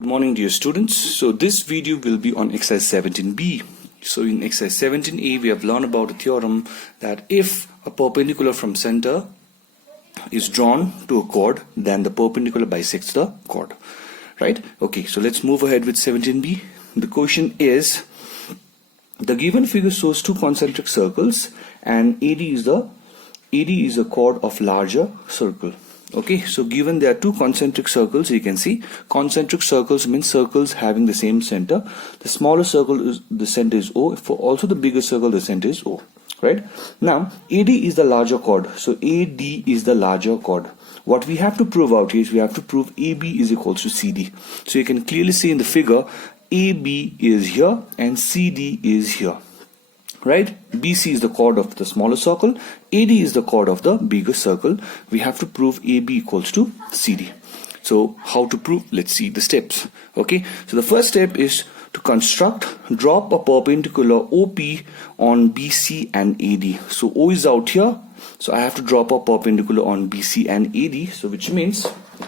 Good morning, dear students. So this video will be on exercise 17b. So in exercise 17a we have learned about a theorem that if a perpendicular from center is drawn to a chord, then the perpendicular bisects the chord. Right? Okay, so let's move ahead with 17b. The question is, the given figure shows two concentric circles and AD is a chord of larger circle. Okay, so given there are two concentric circles, you can see concentric circles means circles having the same center. The smaller circle is the center is O. For also the bigger circle, the center is O. Right? Now, AD is the larger chord. So AD is the larger chord. What we have to prove out here is we have to prove AB is equals to CD. So you can clearly see in the figure, AB is here and CD is here. Right? BC is the chord of the smaller circle, AD is the chord of the bigger circle. We have to prove AB equals to CD. So how to prove? Let's see the steps. Okay, so the first step is to drop a perpendicular OP on BC and AD. So O is out here, so I have to drop a perpendicular on BC and AD. So which means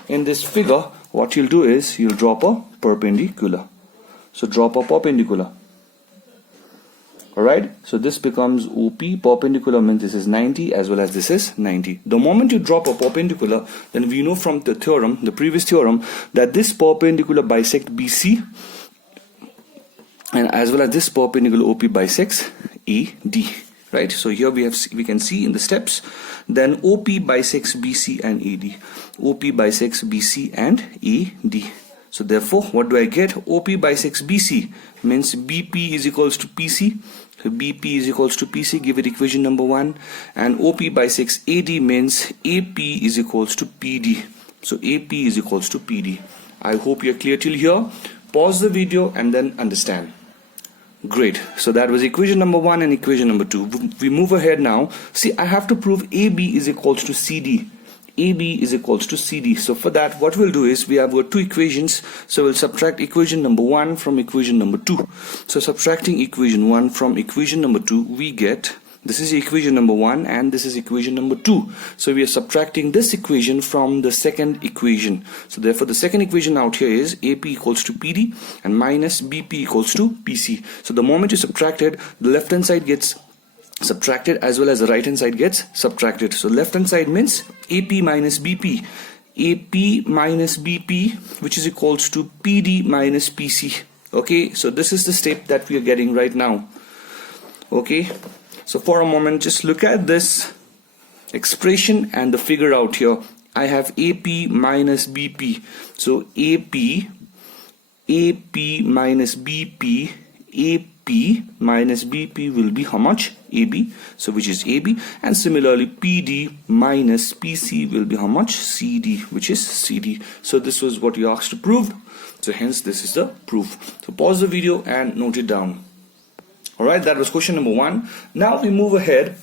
in this figure what you'll do is you'll drop a perpendicular. So drop a perpendicular. Alright, so this becomes OP. Perpendicular means this is 90 as well as this is 90. The moment you drop a perpendicular, then we know from the theorem, the previous theorem, that this perpendicular bisects BC and as well as this perpendicular OP bisects AD. Right, so here we can see in the steps, then OP bisects BC and AD. OP bisects BC and AD. So therefore, what do I get? OP bisects BC means BP is equals to PC. So BP is equals to PC, give it equation number 1. And OP bisects AD means AP is equals to PD. So AP is equals to PD. I hope you're clear till here. Pause the video and then understand. Great. So that was equation number 1 and equation number 2. We move ahead now. See, I have to prove AB is equals to CD. AB is equals to CD. So for that, what we'll do is we have got two equations. So we'll subtract equation number 1 from equation number 2. So subtracting equation 1 from equation number 2, we get, this is equation number 1 and this is equation number 2. So we are subtracting this equation from the second equation. So therefore the second equation out here is AP equals to PD and minus BP equals to PC. So the moment you subtract it, the left hand side gets subtracted as well as the right hand side gets subtracted. So left hand side means AP minus BP. AP minus BP, which is equals to PD minus PC. Okay, so this is the step that we are getting right now. Okay, so for a moment just look at this expression and the figure out here. I have AP minus BP. So AP minus BP, AP minus BP will be how much? AB, so which is AB, and similarly PD minus PC will be how much? CD, which is CD. So this was what you asked to prove, so hence this is the proof. So pause the video and note it down. Alright, that was question number 1. Now we move ahead.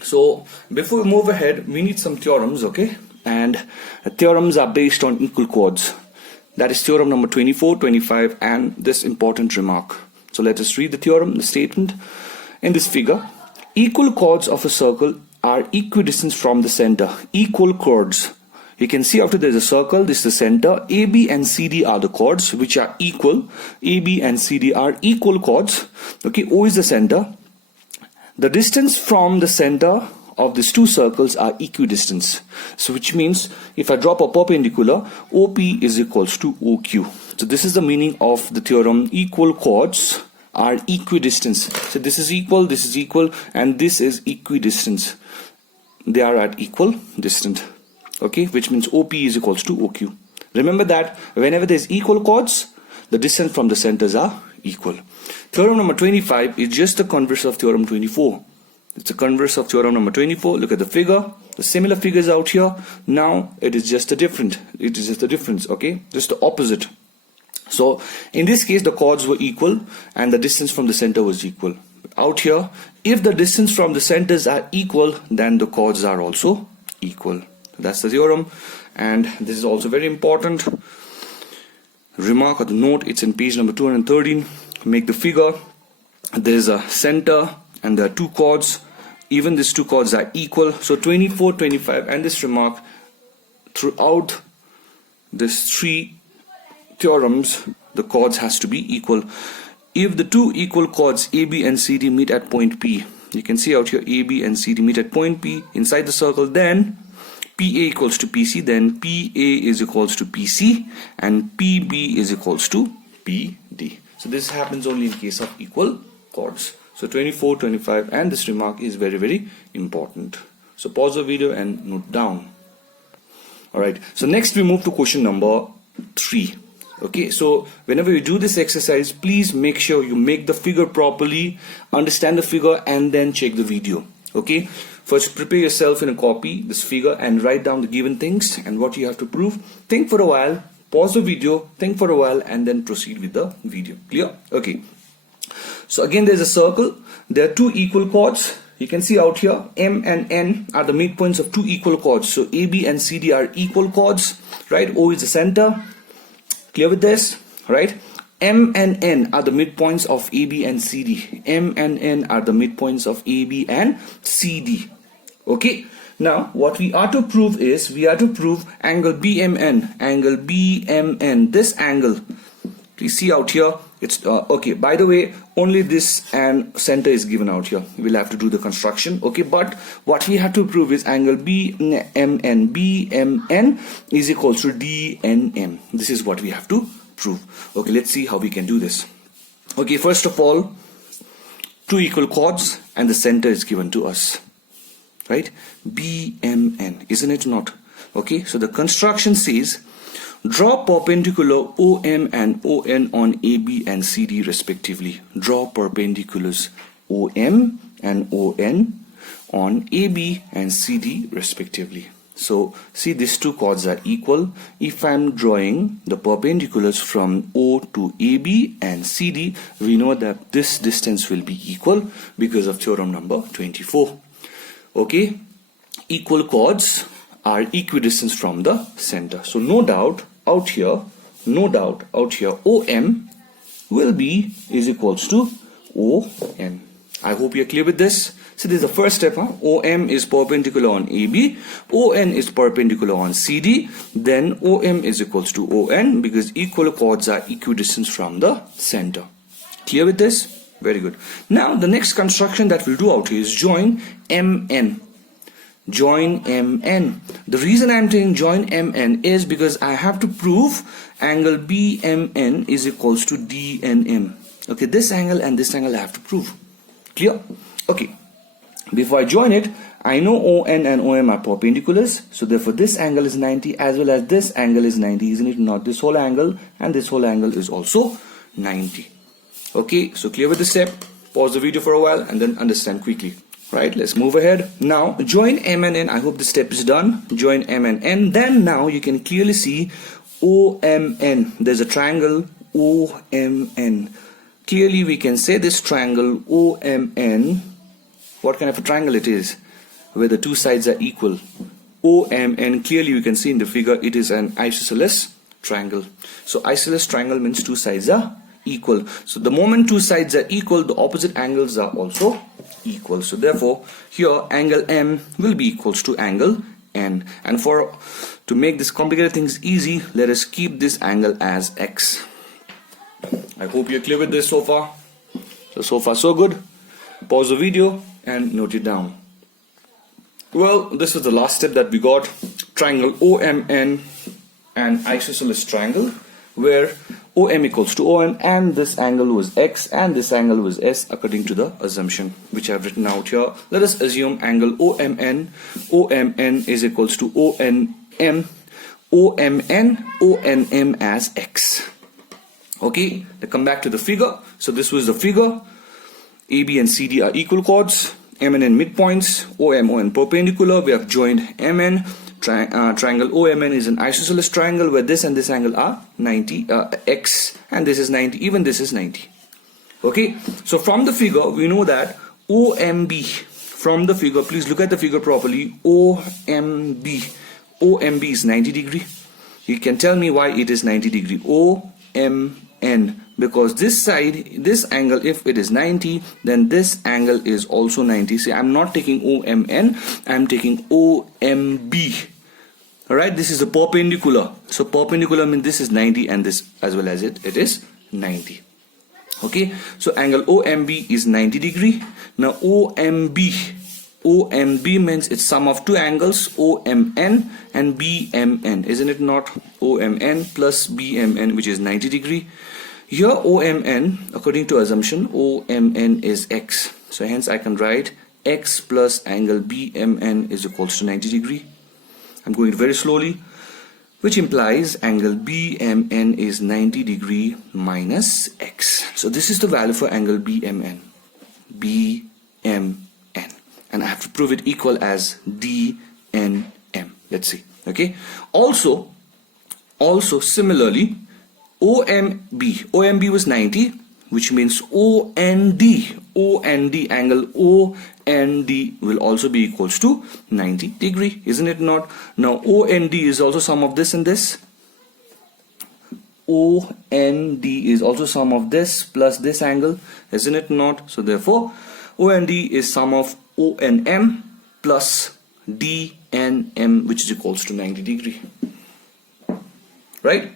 So before we move ahead, we need some theorems, okay? And theorems are based on equal chords. That is theorem number 24, 25 and this important remark. So let us read the theorem, the statement. In this figure, equal chords of a circle are equidistant from the center. Equal chords. You can see after there is a circle, this is the center. AB and CD are the chords which are equal. AB and CD are equal chords. Okay, O is the center. The distance from the center of these two circles are equidistant. So which means if I drop a perpendicular, OP is equals to OQ. So this is the meaning of the theorem, equal chords are equidistant. So this is equal, and this is equidistant. They are at equal distance. Okay, which means OP is equals to OQ. Remember that whenever there is equal chords, the distance from the centers are equal. Theorem number 25 is just the converse of theorem 24. It's the converse of theorem number 24. Look at the figure. The similar figures out here. Now it is just a different. It is just a difference. Okay, just the opposite. So in this case the chords were equal and the distance from the center was equal. Out here, if the distance from the centers are equal, then the chords are also equal. That's the theorem, and this is also very important remark or the note. It's in page number 213. Make the figure. There's a center and there are two chords. Even these two chords are equal. So 24, 25 and this remark throughout this three theorems, the chords has to be equal. If the two equal chords AB and CD meet at point P, you can see out here AB and CD meet at point P inside the circle, then PA equals to PC, then PA is equals to PC, and PB is equals to PD. So this happens only in case of equal chords. So 24, 25, and this remark is very, very important. So pause the video and note down. Alright, so next we move to question number 3. Okay, so whenever you do this exercise, please make sure you make the figure properly, understand the figure, and then check the video. Okay, first prepare yourself in a copy this figure and write down the given things and what you have to prove. Think for a while, pause the video, think for a while, and then proceed with the video. Clear? Okay, so again there's a circle. There are two equal chords. You can see out here M and N are the midpoints of two equal chords. So AB and CD are equal chords, right? O is the center. Clear with this, right? M and N are the midpoints of AB and CD. M and N are the midpoints of AB and CD. Okay. Now, what we are to prove is, we are to prove angle BMN. Angle BMN. This angle, please see out here. It's okay. By the way, only this and center is given out here. We'll have to do the construction. Okay. But what we have to prove is angle BMN. BMN is equals to DNM. This is what we have to prove. Okay, let's see how we can do this. Okay, first of all, two equal chords and the center is given to us, right? BMN, isn't it not? Okay, so the construction says draw perpendicular OM and ON on AB and CD respectively. Draw perpendiculars OM and ON on AB and CD respectively. So see, these two chords are equal. If I'm drawing the perpendiculars from O to AB and CD, we know that this distance will be equal because of theorem number 24. Okay, equal chords are equidistant from the center. So no doubt out here, OM will be is equals to ON. I hope you're clear with this. So this is the first step. OM is perpendicular on AB, ON is perpendicular on CD, then OM is equals to ON because equal chords are equidistant from the center. Clear with this? Very good. Now the next construction that we'll do out here is join MN. Join MN. The reason I'm saying join MN is because I have to prove angle BMN is equals to DNM. Okay, this angle and this angle I have to prove. Clear? Okay. Before I join it, I know ON and OM are perpendiculars, so therefore this angle is 90 as well as this angle is 90, isn't it not? This whole angle and this whole angle is also 90. Okay, so clear with the step. Pause the video for a while and then understand quickly. Right, let's move ahead. Now join M and N. I hope this step is done. Join M and N. Then now you can clearly see OMN. There's a triangle OMN. Clearly we can say this triangle OMN. What kind of a triangle it is? Where the two sides are equal. OMN. Clearly we can see in the figure it is an isosceles triangle. So isosceles triangle means two sides are equal. So the moment two sides are equal, the opposite angles are also equal. So therefore here angle M will be equals to angle N. And to make this complicated things easy, let us keep this angle as X. I hope you're clear with this so far. So far so good. Pause the video and note it down. Well, this is the last step that we got. Triangle OMN and isosceles triangle where OM equals to ON and this angle was X and this angle was S according to the assumption which I've written out here. Let us assume angle OMN is equals to ONM as X. Okay, now come back to the figure. So this was the figure. AB and CD are equal chords, MN and midpoints, ON perpendicular. We have joined MN. Triangle OMN is an isosceles triangle where this and this angle are 90, X, and this is 90, even this is 90. Okay, so from the figure we know that OMB, from the figure, please look at the figure properly, OMB is 90 degree. You can tell me why it is 90 degree. OMN, because this side, this angle, if it is 90, then this angle is also 90. See, I'm not taking OMN, I'm taking OMB. Alright, this is the perpendicular. So perpendicular means this is 90 and this as well as it is 90. Okay, so angle OMB is 90 degree. Now OMB means it's sum of two angles, OMN and BMN, isn't it not? OMN plus BMN, which is 90 degree. Here OMN, according to assumption, OMN is X. So hence I can write X plus angle BMN is equals to 90 degree. I'm going very slowly, which implies angle BMN is 90 degree minus X. So this is the value for angle BMN. BMN. And I have to prove it equal as DNM. Let's see. Okay. Also similarly, OMB was 90, which means OND angle OND will also be equals to 90 degree, isn't it not? Now OND is also sum of this and this. OND is also sum of this plus this angle, isn't it not? So therefore OND is sum of ONM plus DNM, which is equals to 90 degree. Right?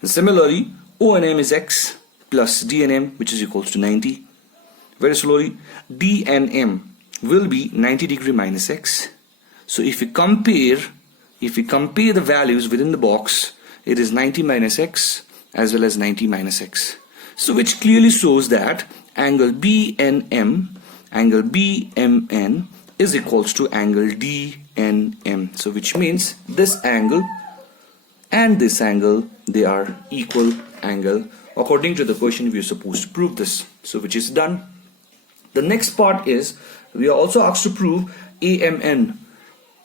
And similarly, ONM is X plus DNM, which is equals to 90. Very slowly, DNM will be 90 degree minus X. So if we compare the values within the box, it is 90 minus X as well as 90 minus X. So which clearly shows that angle BNM, angle BMN is equals to angle DNM. So which means this angle and this angle, they are equal angle. According to the question, we are supposed to prove this. So which is done. The next part is we are also asked to prove AMN.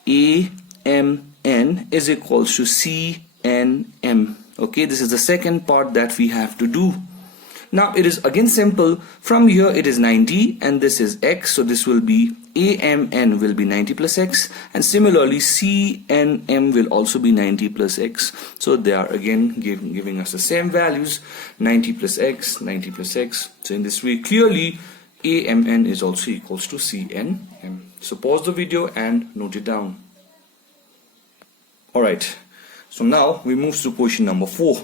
AMN is equals to CNM. Okay, this is the second part that we have to do. Now it is again simple. From here it is 90 and this is X, so this will be AMN will be 90 plus X, and similarly CNM will also be 90 plus X. So they are again giving us the same values, 90 plus X, 90 plus X. So in this way clearly AMN is also equals to CNM. So pause the video and note it down. Alright, so now we move to question number 4.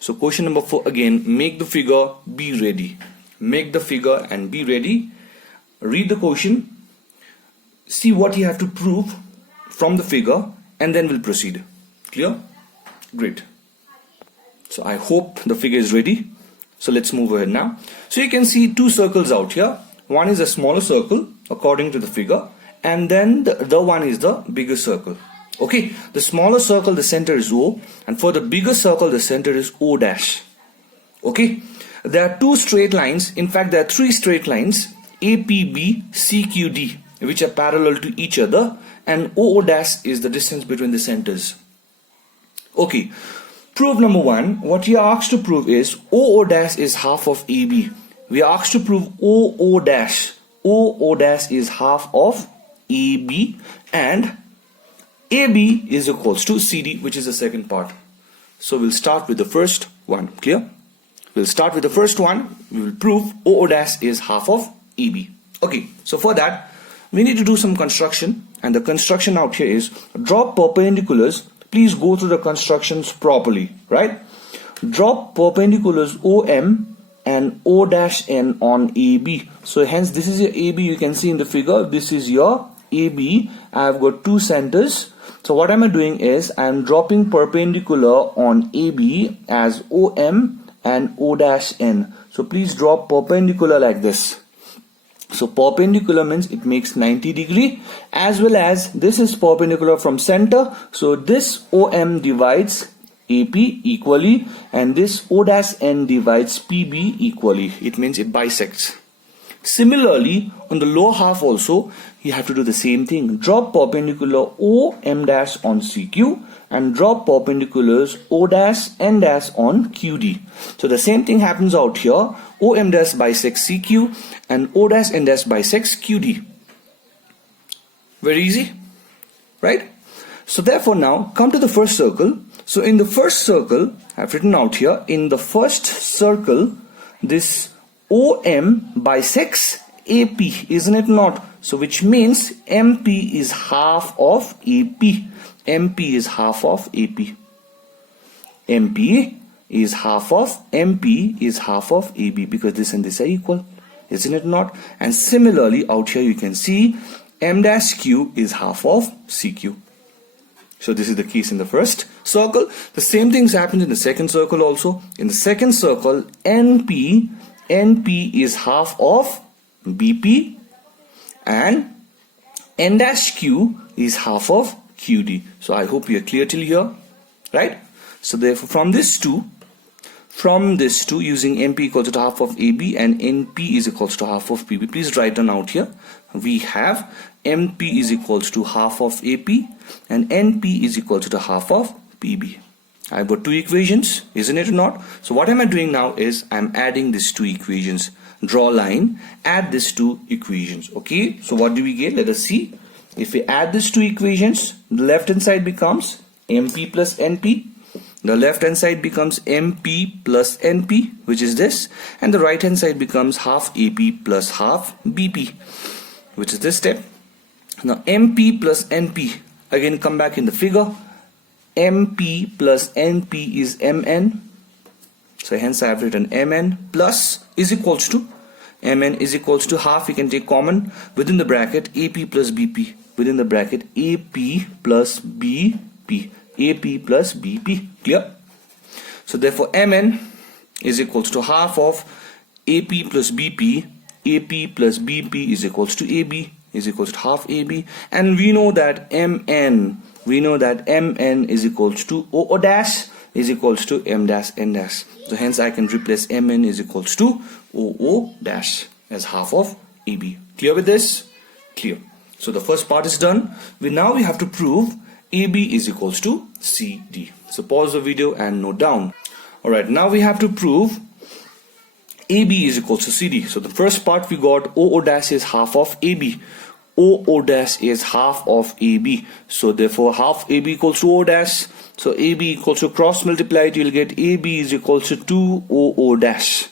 So question number 4 again, make the figure, be ready. Make the figure and be ready. Read the question, see what you have to prove from the figure, and then we'll proceed. Clear? Great. So I hope the figure is ready. So let's move ahead now. So you can see two circles out here. One is a smaller circle according to the figure, and then the other one is the bigger circle. Okay, the smaller circle, the center is O, and for the bigger circle, the center is O dash. Okay, there are two straight lines. In fact, there are three straight lines, APB, CQD, which are parallel to each other, and OO dash is the distance between the centers. Okay, proof number 1, what you are asked to prove is OO dash is half of AB. We are asked to prove OO dash. OO dash is half of AB, and AB is equals to CD, which is the second part. So we'll start with the first one. Clear? We'll start with the first one. We will prove OO dash is half of AB. Okay, so for that we need to do some construction, and the construction out here is draw perpendiculars. Please go through the constructions properly, right? Draw perpendiculars OM and O dash N on AB. So hence this is your AB, you can see in the figure, this is your AB. I have got two centers. So what am I doing is I am dropping perpendicular on AB as OM and O dash N. So please drop perpendicular like this. So perpendicular means it makes 90 degree, as well as this is perpendicular from center. So this OM divides AP equally, and this O dash N divides PB equally. It means it bisects. Similarly, on the lower half also, you have to do the same thing. Drop perpendicular OM dash on CQ and drop perpendiculars O dash N dash on QD. So the same thing happens out here. OM dash bisects CQ and O dash N dash bisects QD. Very easy, right? So therefore now come to the first circle. So in the first circle, I've written out here, in the first circle, this OM bisects AP, isn't it not? So which means MP is half of AP. MP is half of AP. MP is half of AB, because this and this are equal, isn't it not? And similarly out here you can see M dash Q is half of CQ. So this is the case in the first circle. The same things happened in the second circle also. In the second circle, NP is half of BP, and N dash Q is half of QD. So I hope you are clear till here, right? So therefore from this two, using MP equals to half of AB and NP is equals to half of PB, please write down out here. We have MP is equals to half of AP and NP is equals to half of PB. I've got two equations, isn't it or not? So what am I doing now is I'm adding these two equations. Draw a line, add these two equations. Okay, so what do we get? Let us see. If we add these two equations, the left hand side becomes MP plus NP. The left hand side becomes MP plus NP, which is this, and the right hand side becomes half AP plus half BP, which is this step. Now MP plus NP, again come back in the figure. MP plus NP is MN, so hence I have written MN plus is equals to, MN is equals to half, we can take common, within the bracket AP plus BP, within the bracket AP plus BP, AP plus BP, clear? So therefore MN is equals to half of AP plus BP, AP plus BP is equals to AB, is equals to half AB, and we know that MN is equals to O dash is equals to M dash N dash. So hence I can replace MN is equals to O dash as half of AB. Clear with this? Clear. So the first part is done. Now we have to prove AB is equals to CD. So pause the video and note down. Alright, now we have to prove AB is equals to CD. So the first part we got O dash is half of AB. O dash is half of AB. So therefore half AB equals to O dash. So AB equals to cross multiply it, you will get AB is equals to 2 O dash.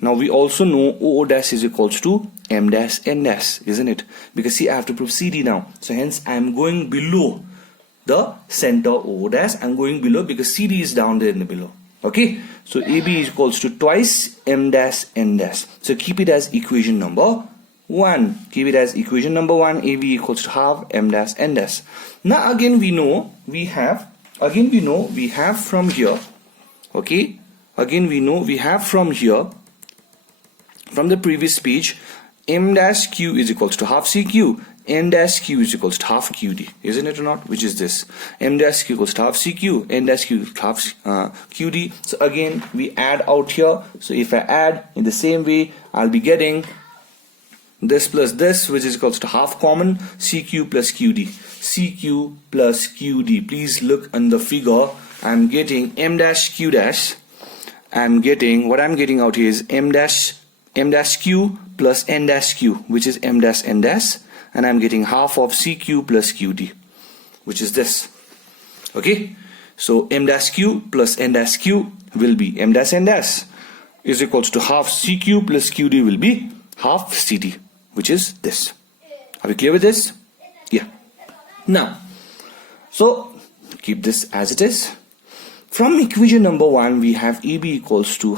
Now we also know O dash is equals to M dash N dash, isn't it? Because see, I have to prove CD now. So hence I am going below the center O dash. I'm going below because CD is down there in the below. Okay, so AB is equals to twice M dash N dash. So keep it as equation number 1. Keep it as equation number 1. AB equals to half M dash N dash. Now again we know we have from here. Okay, again we know we have from here, from the previous page, M dash Q is equals to half CQ. N dash Q is equals to half QD, isn't it or not? Which is this. M dash Q equals to half CQ, N dash Q equals to half QD. So again we add out here. So if I add in the same way, I'll be getting this plus this, which is equals to half common, CQ plus QD. CQ plus QD. Please look in the figure. I'm getting M dash Q dash. What I'm getting out here is M dash Q plus N dash Q, which is M dash N dash. And I'm getting half of CQ plus QD, which is this. Okay, so M dash Q plus N dash Q will be M dash N dash is equals to half CQ plus QD will be half CD, which is this. Are we clear with this? Yeah. Now, so keep this as it is. From equation number 1, we have AB equals to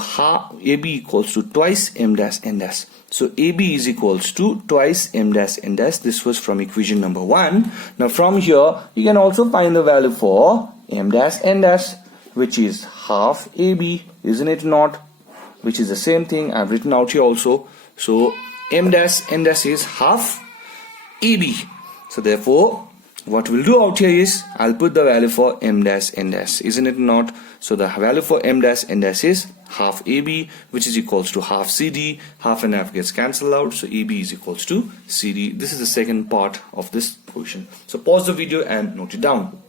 twice M dash N dash. So AB is equals to twice M dash N dash. This was from equation number 1. Now from here, you can also find the value for M dash N dash, which is half AB, isn't it not? Which is the same thing I've written out here also. So M dash N dash is half AB. So therefore, what we'll do out here is I'll put the value for M dash N dash, isn't it not? So the value for M dash N dash is half AB, which is equals to half CD. Half and half gets cancelled out, so AB is equals to CD. This is the second part of this question. So pause the video and note it down.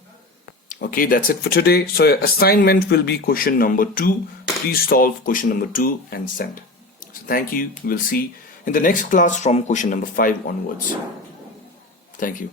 Okay, that's it for today. So your assignment will be question number 2. Please solve question number 2 and send. So thank you. We'll see in the next class from question number 5 onwards. Thank you.